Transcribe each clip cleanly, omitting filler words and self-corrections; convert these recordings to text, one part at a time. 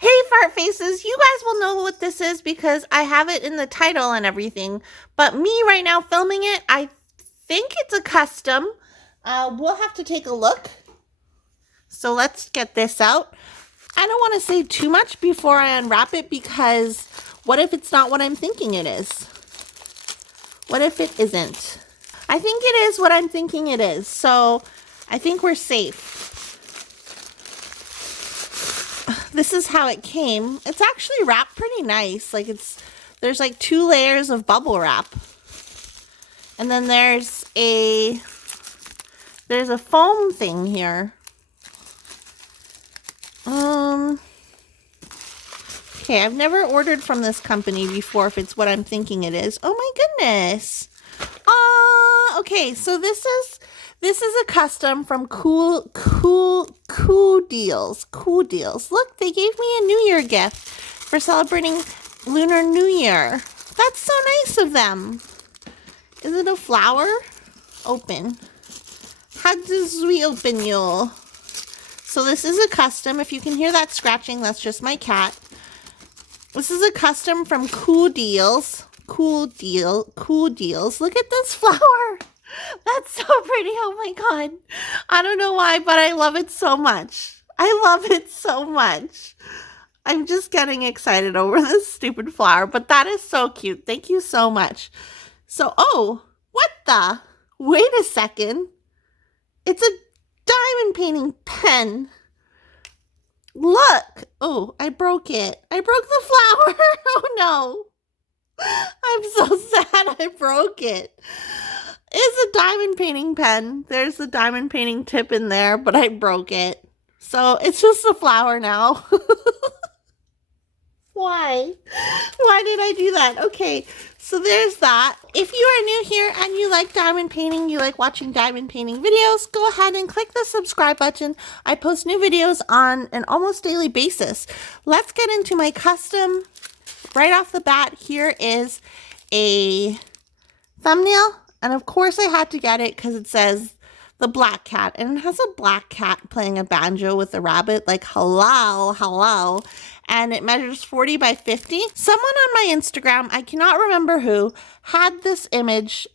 Hey, fart faces, you guys will know what this is because I have it in the title and everything. But me right now filming it, I think it's a custom. We'll have to take a look. So let's get this out. I don't want to say too much before I unwrap it because what if it's not what I'm thinking it is? What if it isn't? I think it is what I'm thinking it is. So I think we're safe. This is how it came. It's actually wrapped pretty nice. Like there's like 2 layers of bubble wrap. And then there's a foam thing here. Okay, I've never ordered from this company before if it's what I'm thinking it is. Oh my goodness. Okay, so this is a custom from Coodeals. Coodeals. Look, they gave me a New Year gift for celebrating Lunar New Year. That's so nice of them. Is it a flower? Open. How does we open you? So this is a custom. If you can hear that scratching, that's just my cat. This is a custom from Coodeals. Coodeals. Look at this flower. That's so pretty. Oh my god. I don't know why, but I love it so much. I love it so much. I'm just getting excited over this stupid flower, but that is so cute. Thank you so much. So, oh, what the? Wait a second. It's a diamond painting pen. Look. Oh, I broke it. I broke the flower. Oh no. I'm so sad I broke it. It's a diamond painting pen. There's the diamond painting tip in there, but I broke it. So it's just a flower now. Why? Why did I do that? Okay, so there's that. If you are new here and you like diamond painting, you like watching diamond painting videos, go ahead and click the subscribe button. I post new videos on an almost daily basis. Let's get into my custom. Right off the bat, here is a thumbnail. And of course I had to get it because it says the black cat. And it has a black cat playing a banjo with a rabbit. Like, hello, hello. And it measures 40 by 50. Someone on my Instagram, I cannot remember who, had this image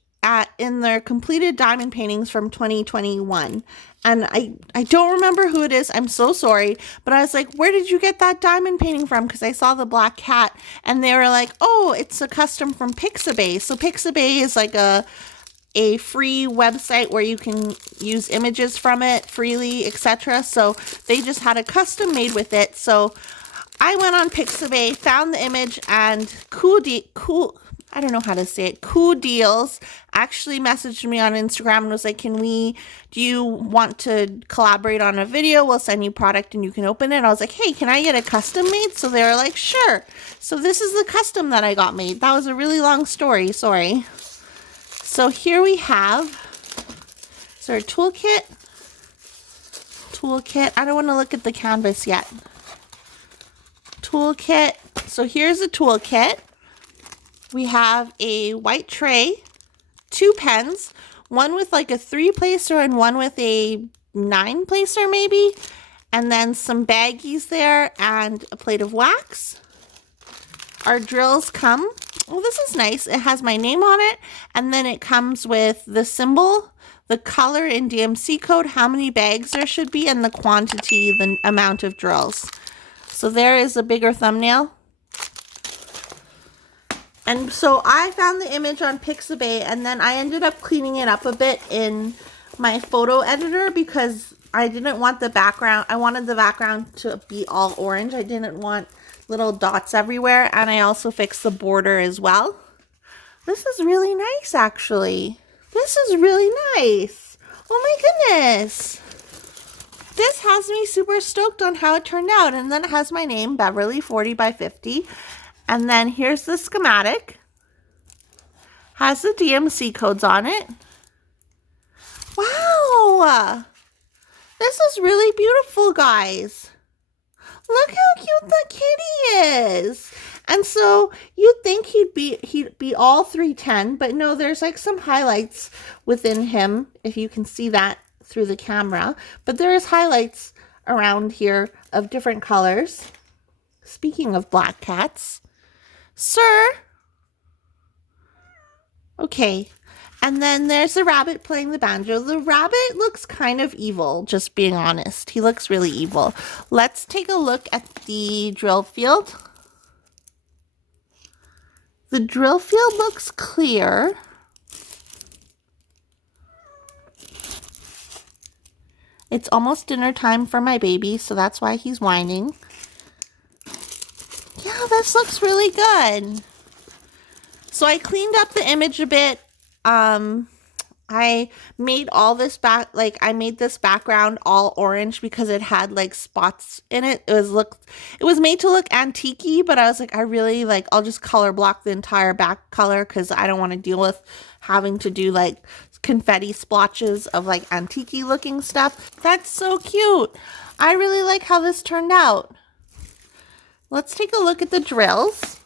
in their completed diamond paintings from 2021. And I don't remember who it is. I'm so sorry. But I was like, where did you get that diamond painting from? Because I saw the black cat. And they were like, oh, it's a custom from Pixabay. So Pixabay is like a free website where you can use images from it freely, etc. So they just had a custom made with it. So I went on Pixabay, found the image, and I don't know how to say it, Coodeals actually messaged me on Instagram and was like, do you want to collaborate on a video? We'll send you product and you can open it. I was like, hey, can I get a custom made? So they were like, sure. So this is the custom that I got made. That was a really long story, sorry. So here we have, so our toolkit, I don't want to look at the canvas yet. Toolkit, so here's a toolkit. We have a white tray, 2 pens, one with like a 3-placer and one with a 9-placer maybe, and then some baggies there and a plate of wax. Our drills come. Oh, this is nice. It has my name on it, and then it comes with the symbol, the color in DMC code, how many bags there should be, and the quantity, the amount of drills. So there is a bigger thumbnail. And so I found the image on Pixabay, and then I ended up cleaning it up a bit in my photo editor because I didn't want the background. I wanted the background to be all orange. I didn't want little dots everywhere, and I also fixed the border as well. This is really nice, actually. This is really nice. Oh my goodness. This has me super stoked on how it turned out, and then it has my name, Beverly 40 by 50. And then here's the schematic. Has the DMC codes on it. Wow! This is really beautiful, guys. Look how cute the kitty is. And so you'd think he'd be all 310, but no, there's like some highlights within him, if you can see that through the camera. But there is highlights around here of different colors. Speaking of black cats. Sir? Okay. And then there's the rabbit playing the banjo. The rabbit looks kind of evil, just being honest. He looks really evil. Let's take a look at the drill field. The drill field looks clear. It's almost dinner time for my baby, so that's why he's whining. Yeah, this looks really good. So I cleaned up the image a bit. I made all this I made this background all orange because it had like spots in it. It was made to look antique-y, but I was like, I really I'll just color block the entire back color because I don't want to deal with having to do like confetti splotches of like antique-y looking stuff. That's so cute. I really like how this turned out. Let's take a look at the drills.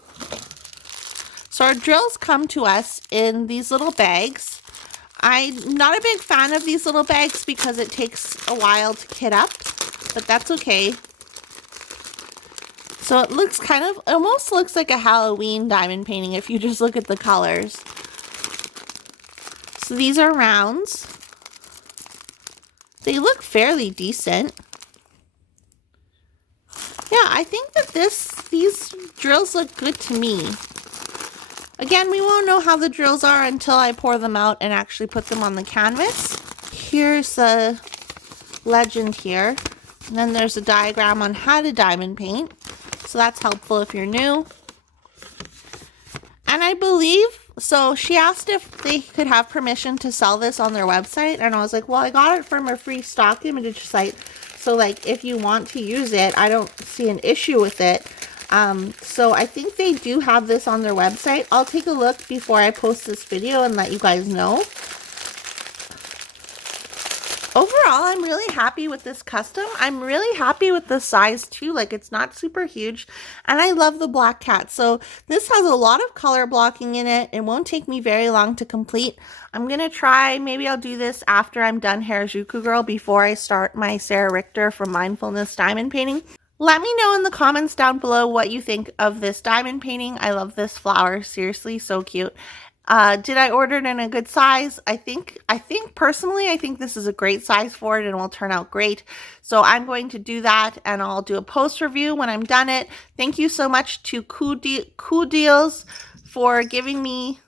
So our drills come to us in these little bags. I'm not a big fan of these little bags because it takes a while to kit up, but that's okay. So it looks almost looks like a Halloween diamond painting if you just look at the colors. So these are rounds. They look fairly decent. Yeah, I think that these drills look good to me. Again, we won't know how the drills are until I pour them out and actually put them on the canvas. Here's the legend here. And then there's a diagram on how to diamond paint. So that's helpful if you're new. And I believe, so she asked if they could have permission to sell this on their website. And I was like, well, I got it from a free stock image site. So like, if you want to use it, I don't see an issue with it. So I think they do have this on their website. I'll take a look before I post this video and let you guys know. Overall, I'm really happy with this custom. I'm really happy with the size too. Like, it's not super huge, and I love the black cat. So this has a lot of color blocking in it. It won't take me very long to complete. I'm gonna try, maybe I'll do this after I'm done Harajuku Girl before I start my Sarah Richter from Mindfulness diamond painting. Let me know in the comments down below what you think of this diamond painting. I love this flower. Seriously, so cute. Did I order it in a good size? I think personally, I think this is a great size for it and will turn out great. So I'm going to do that and I'll do a post review when I'm done it. Thank you so much to Coodeals for giving me...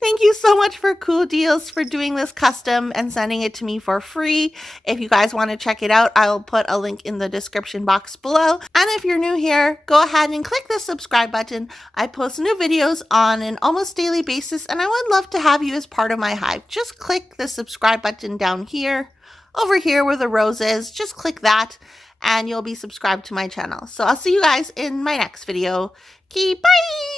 Thank you so much for Coodeals for doing this custom and sending it to me for free. If you guys want to check it out, I will put a link in the description box below. And if you're new here, go ahead and click the subscribe button. I post new videos on an almost daily basis, and I would love to have you as part of my hive. Just click the subscribe button down here, over here where the rose is. Just click that, and you'll be subscribed to my channel. So I'll see you guys in my next video. Okay, bye!